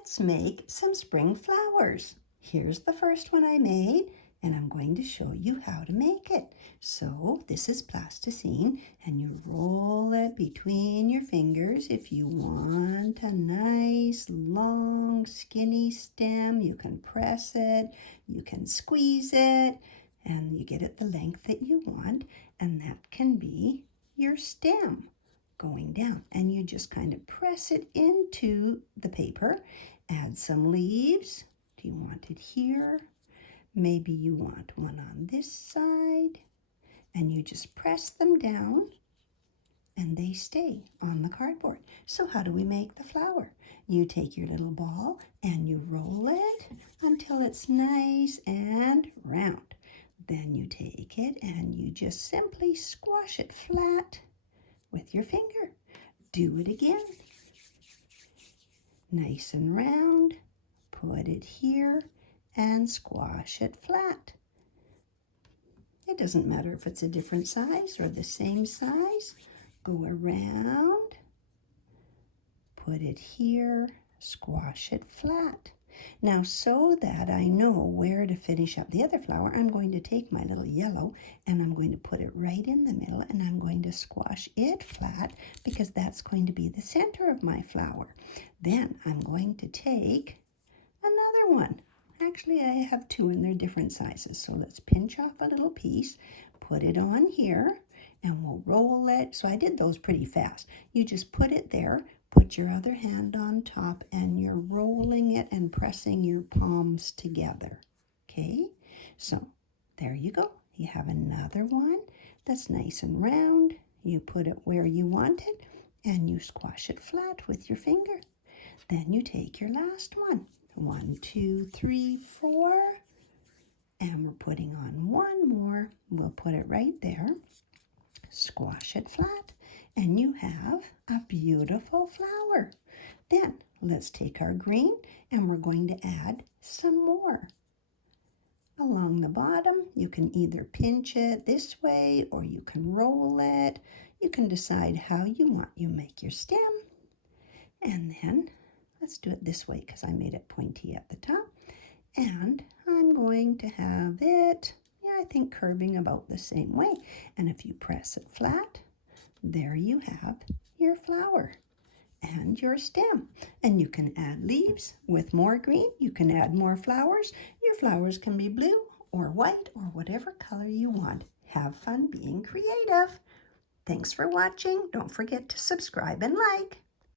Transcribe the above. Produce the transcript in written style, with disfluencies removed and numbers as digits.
let's make some spring flowers. Here's the first one I made, and I'm going to show you how to make it. So this is plasticine, and you roll it between your fingers. If you want a nice, long, skinny stem, you can press it, you can squeeze it, and you get it the length that you want, and that can be your stem going down. And you just kind of press it into the paper. Add some leaves. Do you want it here? Maybe you want one on this side. And you just press them down and they stay on the cardboard. So how do we make the flower? You take your little ball and you roll it until it's nice and round. Then you take it and you just simply squash it flat with your finger. Do it again. Nice and round. Put it here and squash it flat. It doesn't matter if it's a different size or the same size. Go around. Put it here. Squash it flat. Now, so that I know where to finish up the other flower, I'm going to take my little yellow and I'm going to put it right in the middle and I'm going to squash it flat because that's going to be the center of my flower. Then I'm going to take another one. Actually, I have two and they're different sizes. So let's pinch off a little piece, put it on here, and we'll roll it. So I did those pretty fast. You just put it there. Put your other hand on top and you're rolling it and pressing your palms together. Okay, so there you go. You have another one that's nice and round. You put it where you want it and you squash it flat with your finger. Then you take your last one. 1, 2, 3, 4. And we're putting on one more. We'll put it right there. Squash it flat. And you have a beautiful flower. Then let's take our green and we're going to add some more. Along the bottom, you can either pinch it this way or you can roll it. You can decide how you want. You make your stem. And then let's do it this way because I made it pointy at the top. And I'm going to have it, I think curving about the same way. And if you press it flat, there you have your flower and your stem. And you can add leaves with more green. You can add more flowers. Your flowers can be blue or white or whatever color you want. Have fun being creative. Thanks for watching. Don't forget to subscribe and like.